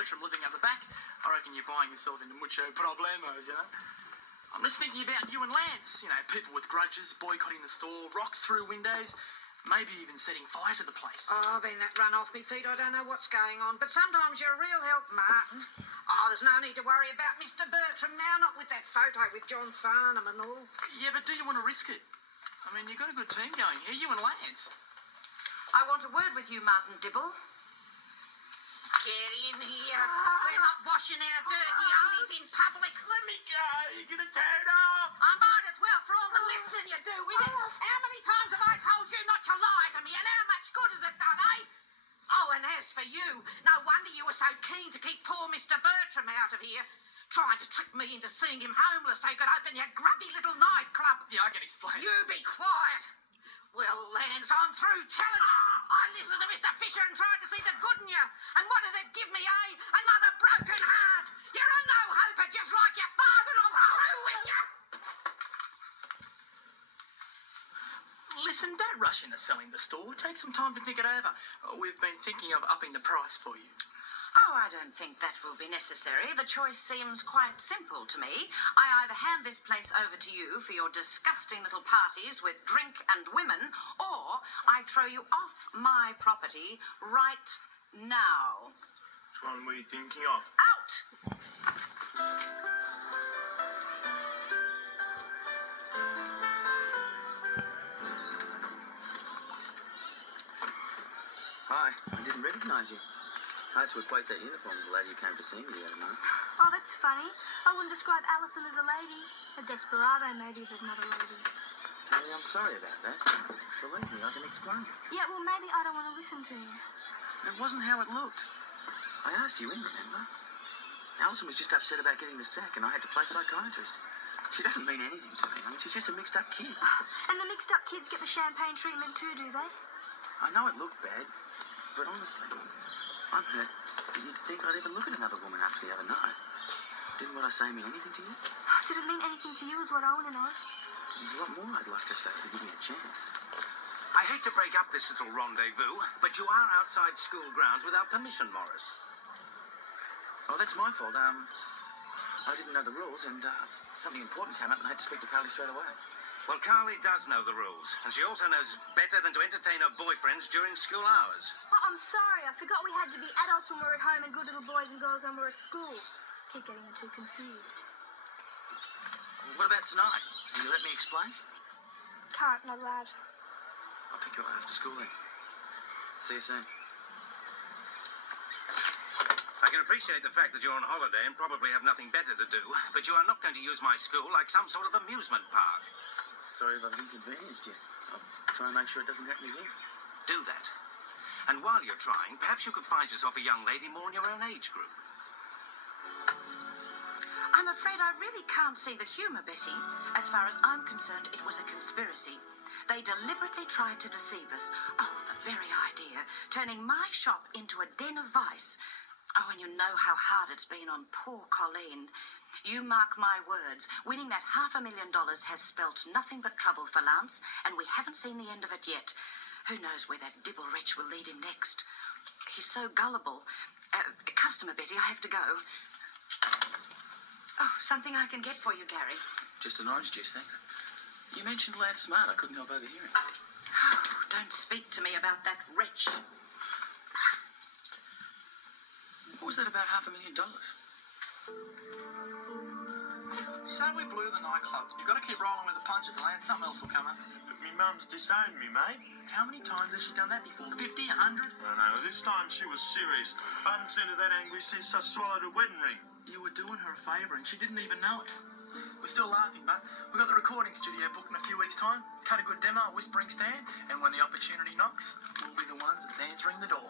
Bertram living out the back, I reckon you're buying yourself into mucho problemos, you know? I'm just thinking about you and Lance. You know, people with grudges, boycotting the store, rocks through windows, maybe even setting fire to the place. Oh, I've been that run off me feet. I don't know what's going on. But sometimes you're a real help, Martin. Oh, there's no need to worry about Mr. Bertram now, not with that photo with John Farnham and all. Yeah, but do you want to risk it? I mean, you've got a good team going here, you and Lance. I want a word with you, Martin Dibble. Get in here. We're not washing our dirty undies in public. Let me go. You're going to tear it off. I might as well for all the listening you do with it. How many times have I told you not to lie to me, and how much good has it done, eh? Oh, and as for you, no wonder you were so keen to keep poor Mr. Bertram out of here. Trying to trick me into seeing him homeless so you could open your grubby little nightclub. Yeah, I can explain. You be quiet. Well, Lance, I'm through telling you. I listened to Mr. Fisher and tried to see the good in you. And what did it give me, eh? Another broken heart. You're a no-hoper just like your father, and I'm through with you. Listen, don't rush into selling the store. Take some time to think it over. We've been thinking of upping the price for you. Oh, I don't think that will be necessary. The choice seems quite simple to me. I either hand this place over to you for your disgusting little parties with drink and women, or I throw you off my property right now. Which one were you thinking of? Out! Hi, I didn't recognise you. Hard to equate that uniform with the lady who came to see me the other night. Oh, that's funny. I wouldn't describe Alison as a lady. A desperado, maybe, but not a lady. Hey, I'm sorry about that. Believe me, I can explain. Yeah, well, maybe I don't want to listen to you. It wasn't how it looked. I asked you in, remember? Alison was just upset about getting the sack, and I had to play psychiatrist. She doesn't mean anything to me. I mean, she's just a mixed-up kid. And the mixed-up kids get the champagne treatment too, do they? I know it looked bad, but honestly, I'm hurt that you'd think I'd even look at another woman after the other night. Didn't what I say mean anything to you? Did it mean anything to you is what I want to know. There's a lot more I'd like to say if you give me a chance. I hate to break up this little rendezvous, but you are outside school grounds without permission, Morris. Oh, that's my fault. I didn't know the rules, and something important came up, and I had to speak to Carly straight away. Well, Carly does know the rules, and she also knows better than to entertain her boyfriends during school hours. Oh, I'm sorry. I forgot we had to be adults when we were at home and good little boys and girls when we were at school. Keep getting you too confused. Well, what about tonight? Will you let me explain? Can't, not allowed. I'll pick you up after school then. See you soon. I can appreciate the fact that you're on holiday and probably have nothing better to do, but you are not going to use my school like some sort of amusement park. Sorry if I've inconvenienced you. I'll try and make sure it doesn't happen again. Do that. And while you're trying, perhaps you could find yourself a young lady more in your own age group. I'm afraid I really can't see the humour, Betty. As far as I'm concerned, it was a conspiracy. They deliberately tried to deceive us. Oh, the very idea. Turning my shop into a den of vice. Oh, and you know how hard it's been on poor Colleen. You mark my words, winning that $500,000 has spelt nothing but trouble for Lance, and we haven't seen the end of it yet. Who knows where that dibble wretch will lead him next? He's so gullible. Customer, Betty, I have to go. Oh, something I can get for you, Gary. Just an orange juice, thanks. You mentioned Lance Smart. I couldn't help overhearing. Oh, don't speak to me about that wretch. What was that about $500,000? So we blew the nightclub. You've got to keep rolling with the punches, Lance. Something else will come up. But me mum's disowned me, mate. How many times has she done that before? 50, 100? No, this time she was serious. I hadn't seen her that angry since I swallowed her wedding ring. You were doing her a favour and she didn't even know it. We're still laughing, but we've got the recording studio booked in a few weeks' time. Cut a good demo, a whispering stand, and when the opportunity knocks, we'll be the ones that's answering the door.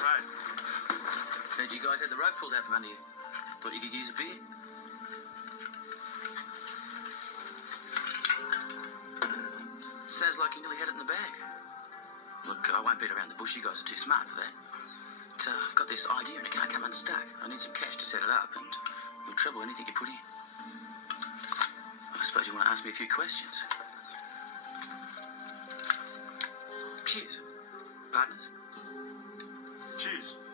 Right. Heard you guys had the rug pulled out from under you. Thought you could use a beer. Sounds like you nearly had it in the bag. Look, I won't beat around the bush. You guys are too smart for that. But, I've got this idea and it can't come unstuck. I need some cash to set it up, and you'll treble anything you put in. I suppose you want to ask me a few questions. Cheers. Partners? Cheers.